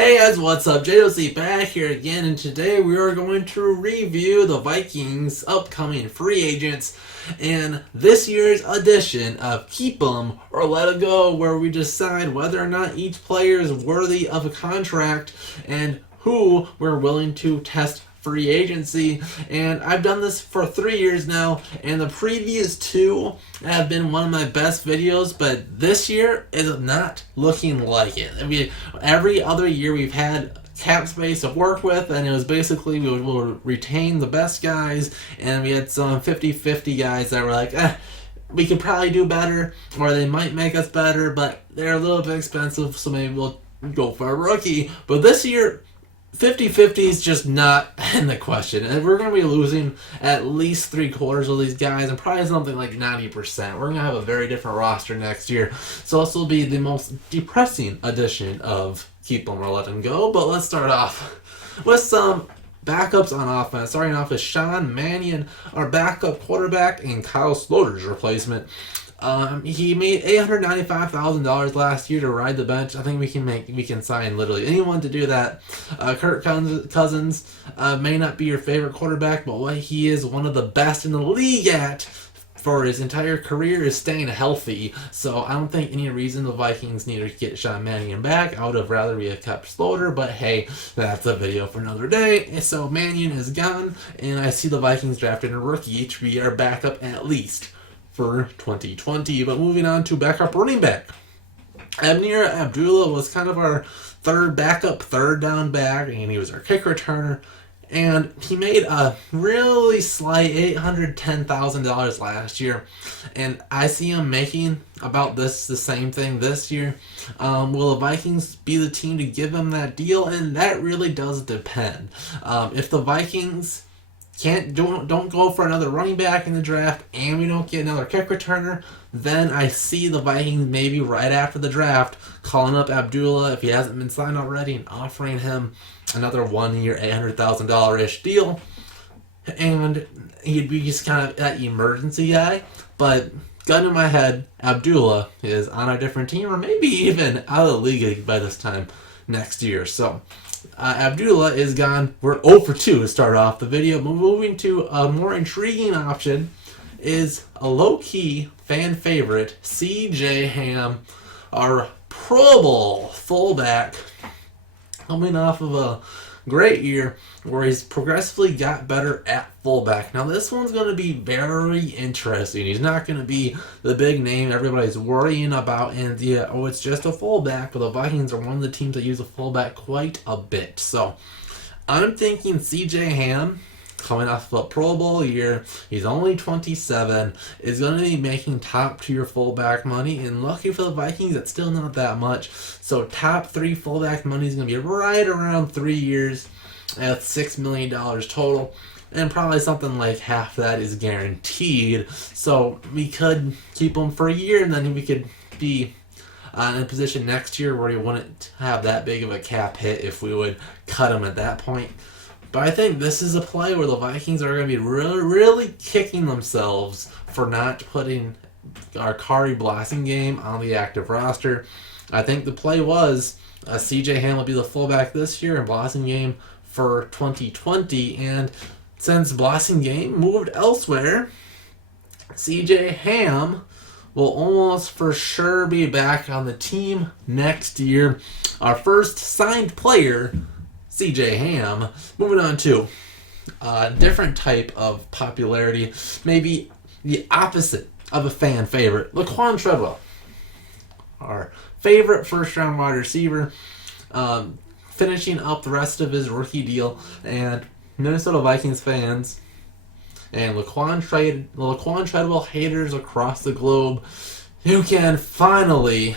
Hey guys, what's up? JOC back here again, and today we are going to review the Vikings' upcoming free agents and this year's edition of Keep 'em or Let 'em Go, where we decide whether or not each player is worthy of a contract and who we're willing to test free agency. And I've done this for 3 years now, and the previous two have been one of my best videos, but this year is not looking like it. I mean, every other year we've had cap space to work with, and it was basically we will retain the best guys, and we had some 50-50 guys that were like, we could probably do better, or they might make us better, but they're a little bit expensive, so maybe we'll go for a rookie. But this year, 50-50 is just not in the question. And we're going to be losing at least 3/4 of these guys, and probably something like 90%. We're going to have a very different roster next year. So this will be the most depressing edition of Keep 'em or Let 'em Go. But let's start off with some backups on offense. Starting off with Sean Mannion, our backup quarterback, and Kyle Sloter's replacement. He made $895,000 last year to ride the bench. I think we can sign literally anyone to do that. Kirk Cousins may not be your favorite quarterback, but what he is one of the best in the league at for his entire career is staying healthy. So I don't think any reason the Vikings need to get Sean Mannion back. I would have rather we had kept Sloter, but hey, that's a video for another day. So Mannion is gone, and I see the Vikings drafting a rookie to be our backup at least for 2020. But moving on to backup running back. Amir Abdullah was kind of our third down back, and he was our kick returner. And he made a really slight $810,000 last year. And I see him making about the same thing this year. Will the Vikings be the team to give him that deal? And that really does depend. If the Vikings don't go for another running back in the draft, and we don't get another kick returner, then I see the Vikings maybe right after the draft calling up Abdullah if he hasn't been signed already and offering him another 1 year $800,000-ish deal, and he'd be just kind of that emergency guy. But gun in my head, Abdullah is on a different team, or maybe even out of the league by this time next year. So Abdullah is gone. We're 0 for 2 to start off the video. Moving to a more intriguing option is a low-key fan favorite, CJ Ham, our Pro Bowl fullback, coming off of a great year where he's progressively got better at fullback. Now this one's going to be very interesting. He's not going to be the big name everybody's worrying about, and it's just a fullback, but the Vikings are one of the teams that use a fullback quite a bit. So I'm thinking CJ Ham, coming off of a Pro Bowl year, he's only 27, is going to be making top tier fullback money, and lucky for the Vikings, it's still not that much. So top 3 fullback money is going to be right around 3 years at $6 million total, and probably something like half that is guaranteed. So we could keep him for a year, and then we could be in a position next year where he wouldn't have that big of a cap hit if we would cut him at that point. But I think this is a play where the Vikings are going to be really, really kicking themselves for not putting our Kari Blasingame on the active roster. I think the play was CJ Ham will be the fullback this year and Blasingame for 2020. And since Blasingame moved elsewhere, CJ Ham will almost for sure be back on the team next year. Our first signed player, CJ Ham. Moving on to a different type of popularity, maybe the opposite of a fan favorite, Laquan Treadwell, our favorite first-round wide receiver, finishing up the rest of his rookie deal. And Minnesota Vikings fans and Laquan Treadwell haters across the globe, you can finally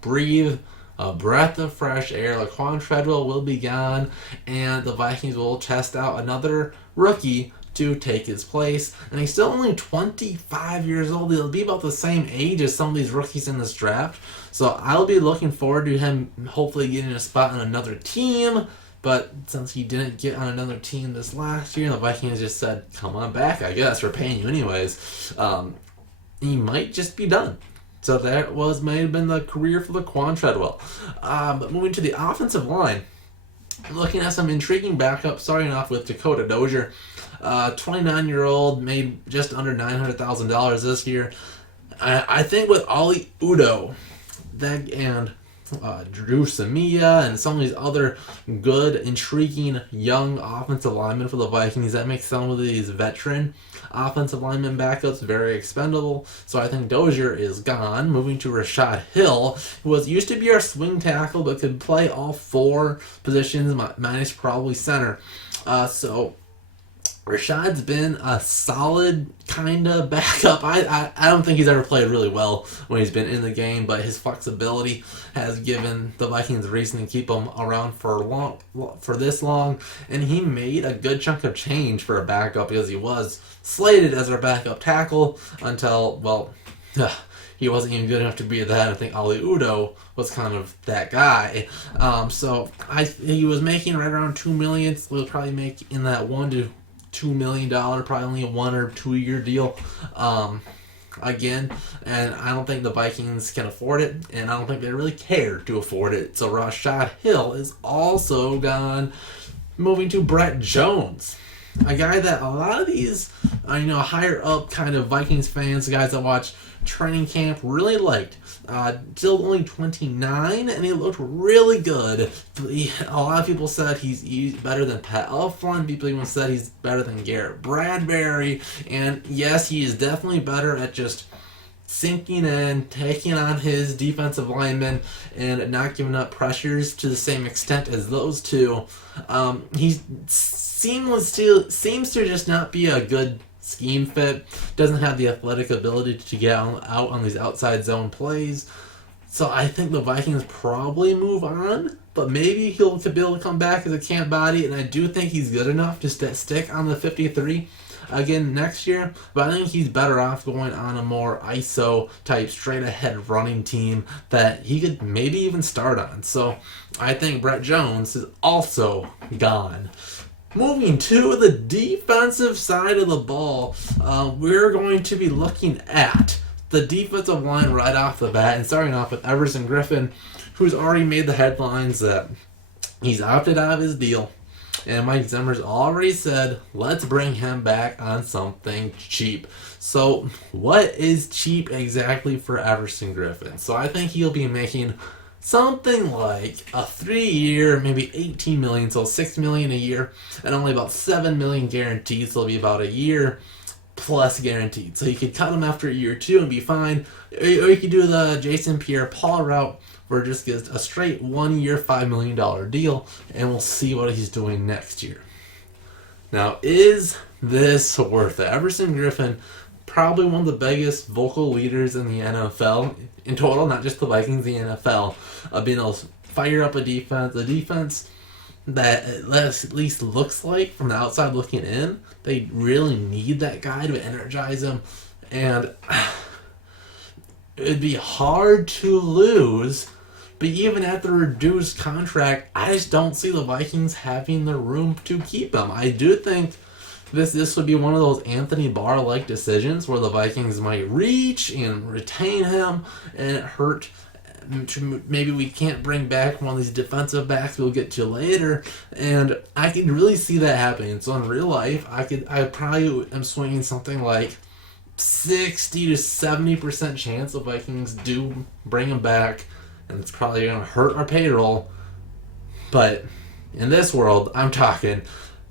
breathe a breath of fresh air. Laquan Treadwell will be gone, and the Vikings will test out another rookie to take his place. And he's still only 25 years old. He'll be about the same age as some of these rookies in this draft. So I'll be looking forward to him hopefully getting a spot on another team. But since he didn't get on another team this last year, the Vikings just said, come on back, I guess. We're paying you anyways. He might just be done. So that may have been the career for Laquan Treadwell. But moving to the offensive line, looking at some intriguing backups, starting off with Dakota Dozier. 29-year-old, made just under $900,000 this year. I think with Ali Udo and Drew Samia and some of these other good, intriguing young offensive linemen for the Vikings, that makes some of these veteran offensive lineman backups very expendable. So I think Dozier is gone. Moving to Rashad Hill, who used to be our swing tackle but could play all four positions minus probably center. So Rashad's been a solid kind of backup. I don't think he's ever played really well when he's been in the game, but his flexibility has given the Vikings reason to keep him around for this long, and he made a good chunk of change for a backup because he was slated as our backup tackle until, well, he wasn't even good enough to be that. I think Ali Udo was kind of that guy. So he was making right around $2 million. So he'll probably make in that $1 to $2 million, probably only a 1 or 2 year deal. Again, and I don't think the Vikings can afford it, and I don't think they really care to afford it. So Rashad Hill is also gone. Moving to Brett Jones, a guy that a lot of these, higher up kind of Vikings fans, guys that watch training camp, really liked. Still only 29, and he looked really good. A lot of people said he's better than Pat Elflein. People even said he's better than Garrett Bradbury. And yes, he is definitely better at just sinking in, taking on his defensive linemen, and not giving up pressures to the same extent as those two. He seems to just not be a good scheme fit, doesn't have the athletic ability to get out on these outside zone plays. So I think the Vikings probably move on, but maybe he'll be able to come back as a camp body, and I do think he's good enough to stick on the 53 again next year, but I think he's better off going on a more ISO type straight ahead running team that he could maybe even start on. So I think Brett Jones is also gone. Moving to the defensive side of the ball, we're going to be looking at the defensive line right off the bat, and starting off with Everson Griffin, who's already made the headlines that he's opted out of his deal. And Mike Zimmer's already said, let's bring him back on something cheap. So what is cheap exactly for Everson Griffin? So I think he'll be making something like a 3-year, maybe $18 million, so $6 million a year, and only about $7 million guaranteed, so it'll be about a year plus guaranteed. So you could cut him after a year or two and be fine, or you could do the Jason Pierre-Paul route, where it just gets a straight 1-year, $5 million deal, and we'll see what he's doing next year. Now, is this worth it? Everson Griffin, probably one of the biggest vocal leaders in the NFL in total, not just the Vikings, the NFL, being able to fire up a defense that at least looks like, from the outside looking in, they really need that guy to energize them, and it'd be hard to lose. But even at the reduced contract, I just don't see the Vikings having the room to keep him. I do think this would be one of those Anthony Barr-like decisions where the Vikings might reach and retain him, and it hurt. Maybe we can't bring back one of these defensive backs we'll get to later, and I can really see that happening. So in real life, I probably am swinging something like 60 to 70% chance the Vikings do bring him back, and it's probably going to hurt our payroll. But in this world, I'm talking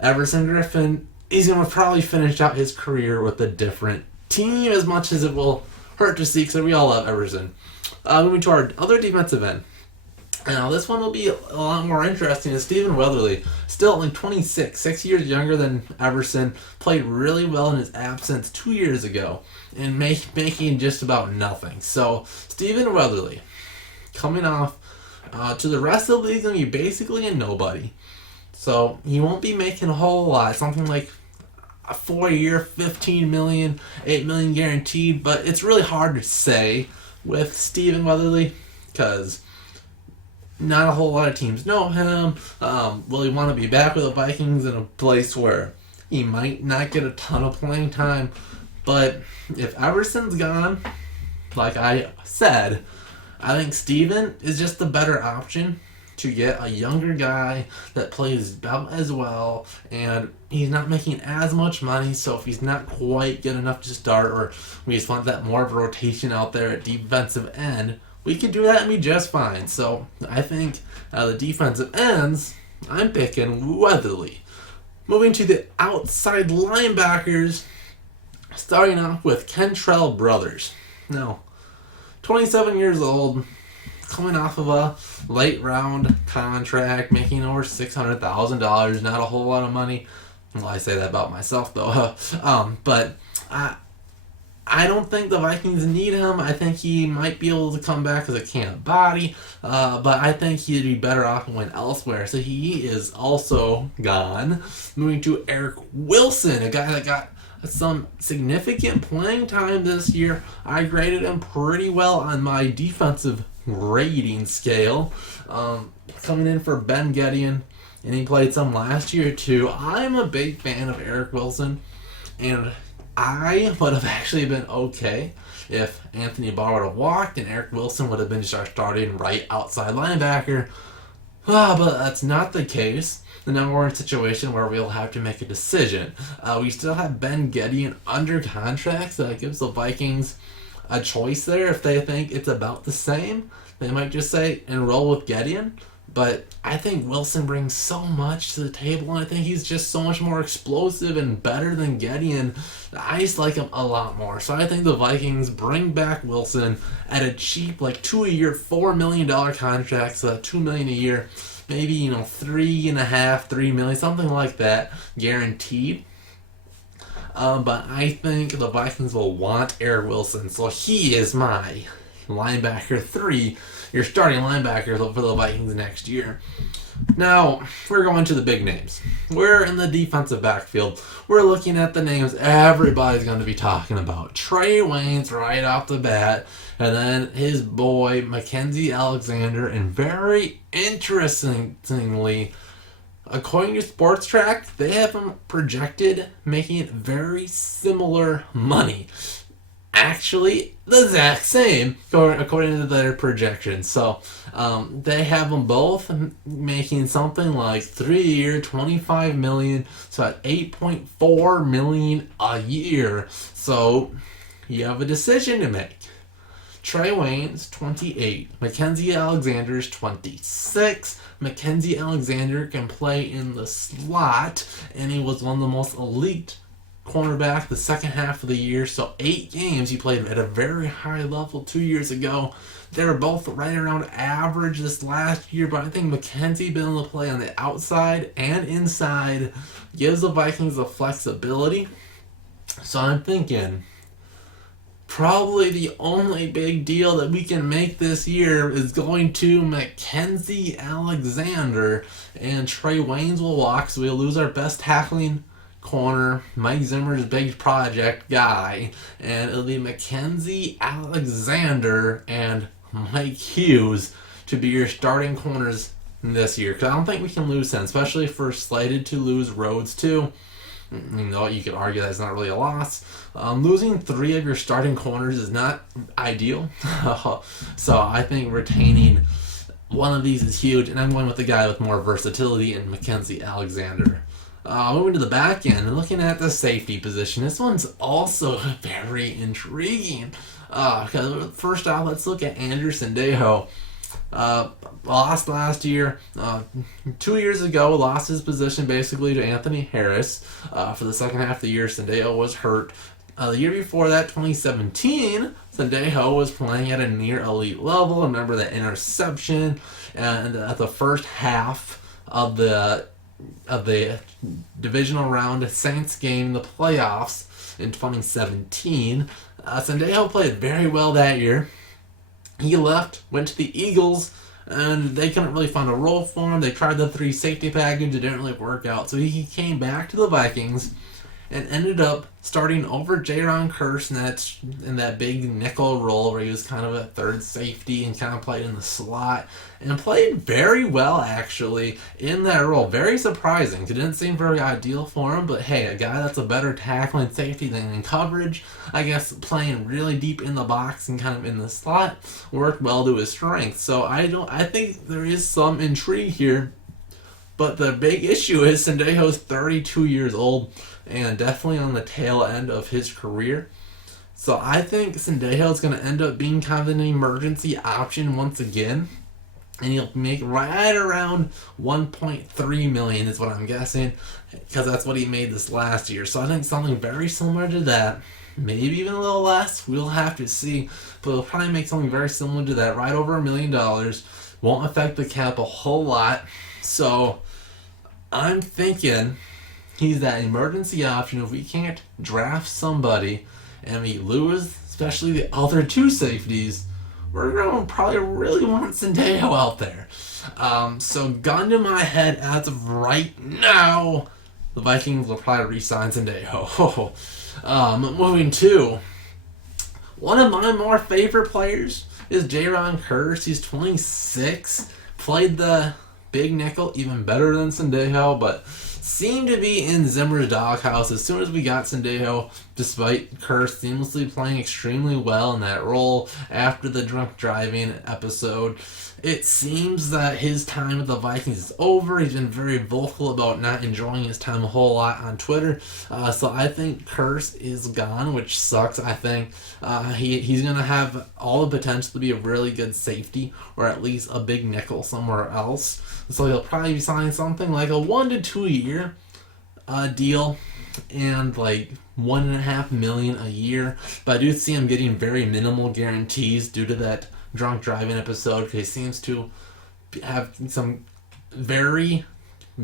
Everson Griffin, he's going to probably finish out his career with a different team, as much as it will hurt to see, because we all love Everson. Moving to our other defensive end. Now, this one will be a lot more interesting. Is Stephen Weatherly, still only 26, 6 years younger than Everson, played really well in his absence 2 years ago, and making just about nothing. So, Stephen Weatherly, coming off to the rest of the league, going to be basically a nobody. So he won't be making a whole lot, something like a 4-year, $15 million, $8 million guaranteed. But it's really hard to say with Stephen Weatherly, because not a whole lot of teams know him. Will he want to be back with the Vikings in a place where he might not get a ton of playing time? But if Everson's gone, like I said, I think Steven is just the better option to get a younger guy that plays about as well, and he's not making as much money, so if he's not quite good enough to start, or we just want that more of a rotation out there at defensive end, we could do that and be just fine. So I think the defensive ends, I'm picking Weatherly. Moving to the outside linebackers, starting off with Kentrell Brothers. Now, 27 years old, coming off of a late round contract, making over $600,000, not a whole lot of money. Well, I say that about myself though. But I don't think the Vikings need him. I think he might be able to come back as a can of body, but I think he'd be better off and went elsewhere. So he is also gone. Moving to Eric Wilson, a guy that got some significant playing time this year. I graded him pretty well on my defensive grading scale. Coming in for Ben Gedeon, and he played some last year too. I'm a big fan of Eric Wilson, and I would have actually been okay if Anthony Barr would have walked and Eric Wilson would have been just our starting right outside linebacker. But that's not the case. And now we're in a situation where we'll have to make a decision. We still have Ben Gedeon under contract, so that gives the Vikings a choice there. If they think it's about the same, they might just say enroll with Gedeon. But I think Wilson brings so much to the table, and I think he's just so much more explosive and better than Gedeon. I just like him a lot more. So I think the Vikings bring back Wilson at a cheap, like 2-year, $4 million contract, so that $2 million a year, maybe, $3.5, $3 million, something like that, guaranteed. But I think the Vikings will want Eric Wilson, so he is my linebacker 3, your starting linebacker for the Vikings next year. Now, we're going to the big names. We're in the defensive backfield. We're looking at the names everybody's going to be talking about. Trey Waynes right off the bat, and then his boy, Mackenzie Alexander, and very interestingly, according to Sports Track, they have him projected making very similar money. Actually, the exact same, according to their projections. So, they have them both making something like 3-year, $25 million, so at $8.4 million a year. So, you have a decision to make. Trey Wayne's 28. Mackenzie Alexander's 26. Mackenzie Alexander can play in the slot, and he was one of the most elite cornerback the second half of the year. So 8 games he played at a very high level 2 years ago. They were both right around average this last year, but I think Mackenzie being able to play on the outside and inside gives the Vikings the flexibility. So I'm thinking probably the only big deal that we can make this year is going to Mackenzie Alexander, and Trey Waynes will walk, so we'll lose our best tackling corner, Mike Zimmer's big project guy, and it'll be Mackenzie Alexander and Mike Hughes to be your starting corners this year, because I don't think we can lose them, especially if we're slated to lose Rhodes too. You could argue that's not really a loss. Losing 3 of your starting corners is not ideal. So I think retaining one of these is huge, and I'm going with the guy with more versatility in Mackenzie Alexander. Moving to the back end and looking at the safety position, this one's also very intriguing. First off, let's look at Anderson Dejo. Lost last year. 2 years ago, lost his position basically to Anthony Harris. For the second half of the year, Sendejo was hurt. The year before that, 2017, Sendejo was playing at a near elite level. Remember that interception and at the first half of the divisional round Saints game in the playoffs in 2017. Sendejo played very well that year. He left, went to the Eagles, and they couldn't really find a role for him. They tried the 3 safety package, it didn't really work out. So he came back to the Vikings, and ended up starting over Jaron Curse in that big nickel role where he was kind of a third safety and kind of played in the slot and played very well actually in that role. Very surprising. It didn't seem very ideal for him, but hey, a guy that's a better tackling safety than in coverage, I guess playing really deep in the box and kind of in the slot worked well to his strength. So I think there is some intrigue here. But the big issue is Sendejo's 32 years old and definitely on the tail end of his career. So I think Sendejo is going to end up being kind of an emergency option once again. And he'll make right around 1.3 million is what I'm guessing, because that's what he made this last year. So I think something very similar to that, maybe even a little less, we'll have to see. But he'll probably make something very similar to that, right over $1 million. Won't affect the cap a whole lot. So I'm thinking he's that emergency option if we can't draft somebody and we lose, especially the other two safeties. We're going to probably really want Sendejo out there. So gun to my head, as of right now, the Vikings will probably re-sign Sendejo. Moving to one of my more favorite players is Jaron Curse. He's 26, played the big nickel even better than Sendejo, but seemed to be in Zimmer's doghouse as soon as we got Sendejo, despite Curse seamlessly playing extremely well in that role after the drunk driving episode. It seems that his time with the Vikings is over. He's been very vocal about not enjoying his time a whole lot on Twitter. So I think Curse is gone, which sucks. I think he's going to have all the potential to be a really good safety, or at least a big nickel somewhere else. So he'll probably be signing something like a 1 to 2 year deal and like $1.5 million a year. But I do see him getting very minimal guarantees due to that drunk driving episode, because he seems to have some very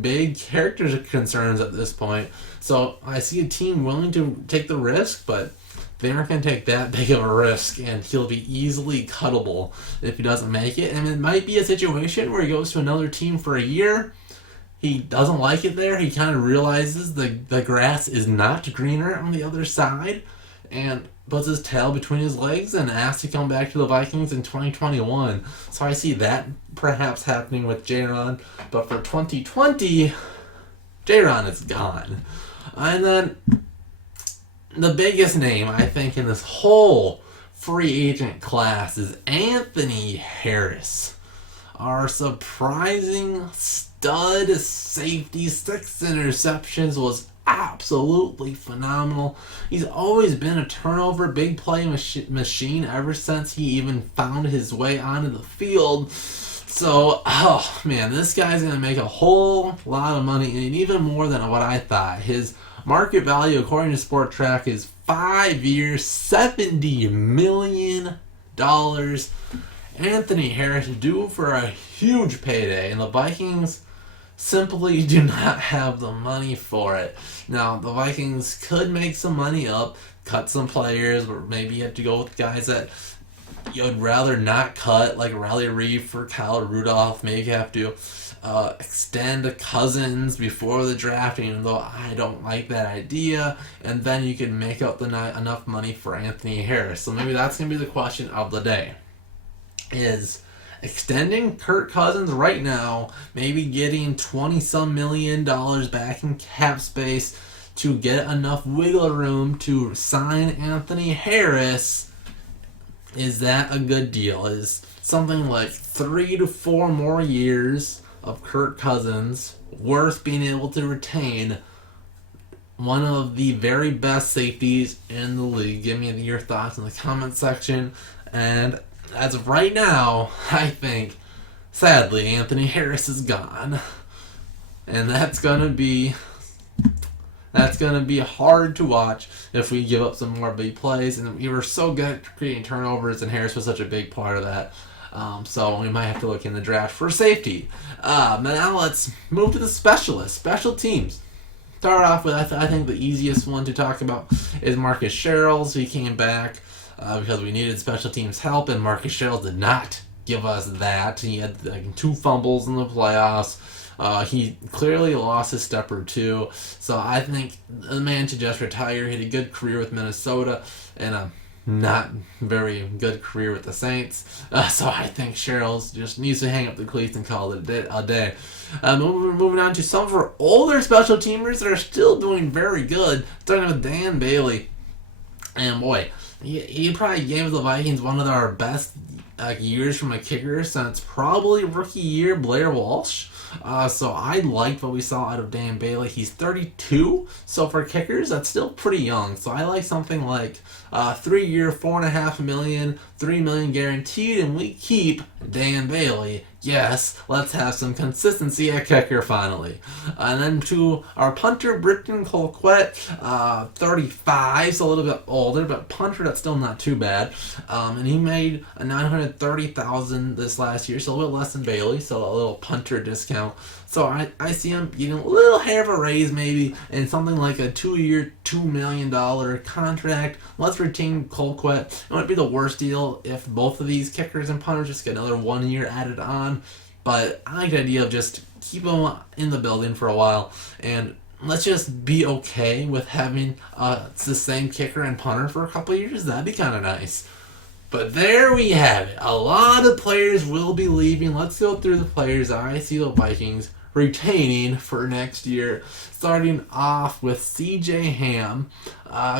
big character concerns at this point. So I see a team willing to take the risk, but they aren't going to take that big of a risk, and he'll be easily cuttable if he doesn't make it. And it might be a situation where he goes to another team for a year, he doesn't like it there, he kind of realizes the grass is not greener on the other side, and puts his tail between his legs and asks to come back to the Vikings in 2021. So I see that perhaps happening with Jaron. But for 2020, Jaron is gone. And then the biggest name, I think, in this whole free agent class is Anthony Harris. Our surprising stud safety, 6 interceptions, was absolutely phenomenal. He's always been a turnover big play machine ever since he even found his way onto the field. So, oh man, this guy's going to make a whole lot of money, and even more than what I thought. His market value, according to Sport Track, is 5 years, $70 million. Anthony Harris due for a huge payday, and the Vikings simply do not have the money for it. Now, the Vikings could make some money up, cut some players, or maybe you have to go with guys that you'd rather not cut, like Riley Reeve for Kyle Rudolph. Maybe you have to extend Cousins before the draft, even though I don't like that idea, and then you can make up enough money for Anthony Harris. So maybe that's going to be the question of the day, is extending Kirk Cousins right now, maybe getting $20-some million back in cap space to get enough wiggle room to sign Anthony Harris. Is that a good deal? Is something like 3 to 4 more years of Kirk Cousins worth being able to retain one of the very best safeties in the league? Give me your thoughts in the comment section. And as of right now, I think, sadly, Anthony Harris is gone. And that's gonna be hard to watch if we give up some more big plays. And we were so good at creating turnovers, and Harris was such a big part of that. So we might have to look in the draft for safety. Now let's move to the special teams. Start off with, I think the easiest one to talk about is Marcus Sherrills. He came back because we needed special teams help, and Marcus Sherrills did not give us that. He had 2 fumbles in the playoffs. He clearly lost his step or two, so I think the man should just retire. He had a good career with Minnesota and a not very good career with the Saints. So I think Sherrills just needs to hang up the cleats and call it a day. Moving on to some of our older special teamers that are still doing very good, starting with Dan Bailey. And boy, he probably gave the Vikings one of our best years from a kicker since probably rookie year Blair Walsh. So I liked what we saw out of Dan Bailey. He's 32, so for kickers, that's still pretty young. So I like something like 3-year, $4.5 million, $3 million guaranteed, and we keep Dan Bailey. Yes, let's have some consistency at kicker finally. And then to our punter, Britton Colquitt, 35, so a little bit older, but punter, that's still not too bad. And he made a $930,000 this last year, so a little less than Bailey, so a little punter discount. So I see him getting a little hair of a raise maybe, and something like a 2-year, $2 million contract. Let's retain Colquitt. It wouldn't be the worst deal if both of these kickers and punters just get another 1 year added on. But I like the idea of just keep them in the building for a while, and let's just be okay with having the same kicker and punter for a couple of years. That'd be kind of nice. But there we have it. A lot of players will be leaving. Let's go through the players I see the Vikings retaining for next year. Starting off with CJ Ham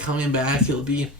coming back. He'll be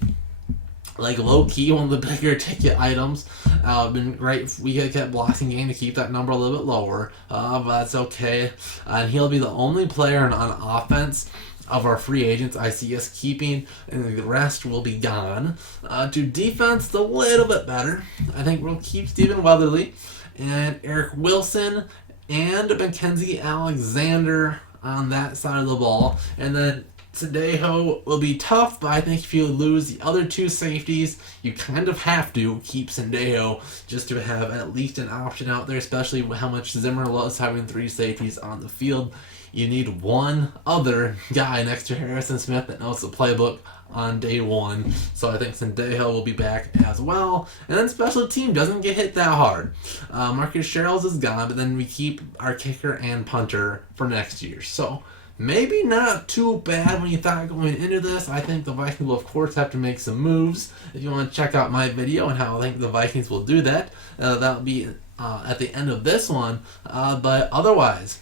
like low-key one of the bigger ticket items. Been great if we could get blocking game to keep that number a little bit lower, but that's okay. And he'll be the only player on offense of our free agents I see us keeping, and the rest will be gone. To defense, a little bit better. I think we'll keep Stephen Weatherly and Eric Wilson and Mackenzie Alexander on that side of the ball. And then Sendejo will be tough, but I think if you lose the other two safeties, you kind of have to keep Sendejo just to have at least an option out there, especially with how much Zimmer loves having 3 safeties on the field. You need one other guy next to Harrison Smith that knows the playbook on day one. So I think Sendejo will be back as well. And then special team doesn't get hit that hard. Marcus Sherrills is gone, but then we keep our kicker and punter for next year. So maybe not too bad when you thought going into this. I think the Vikings will, of course, have to make some moves. If you want to check out my video on how I think the Vikings will do that, that'll be at the end of this one. But otherwise,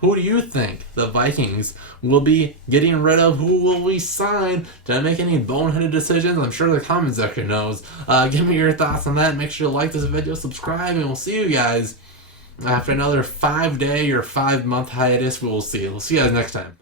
who do you think the Vikings will be getting rid of? Who will we sign? Did I make any boneheaded decisions? I'm sure the comment section knows. Give me your thoughts on that. Make sure to like this video, subscribe, and we'll see you guys after another 5-day or 5-month hiatus. We'll see you guys next time.